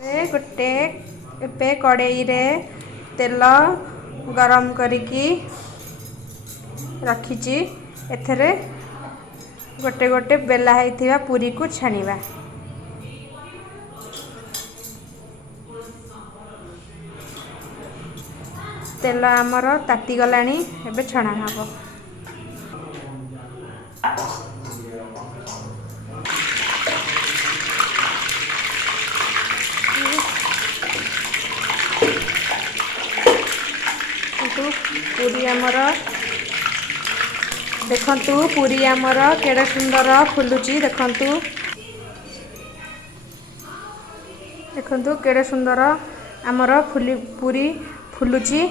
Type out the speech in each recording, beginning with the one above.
गोटे एपे कड़ाई रे तेल गरम करिकी रखिची एथरे गोटे गोटे बेला होइथिबा पूरी को छानिबा। तेल आमर ताती गलानी एबे छणा हबो। पूरी आमर देखंतु पूरी आमर केड़े सुंदर फुलुची देखंतु देखंतु केड़े सुंदर आमर पूरी फुलुची।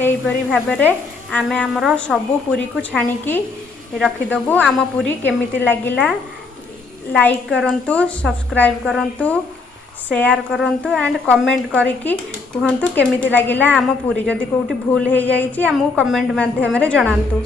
एहीपरी भाबरे आमे आमर सबू पूरी को छाणिकी रखिदेबू। आम पूरी केमिति लागिला लाइक करंतु, सब्सक्राइब करंतु, शेयर करंतु एंड कमेंट करिकी कहंतु केमिति लागिला आम पूरी। जदि कोउटी भूल हो जाइछि हमहु कमेंट माध्यम रे जणांतु।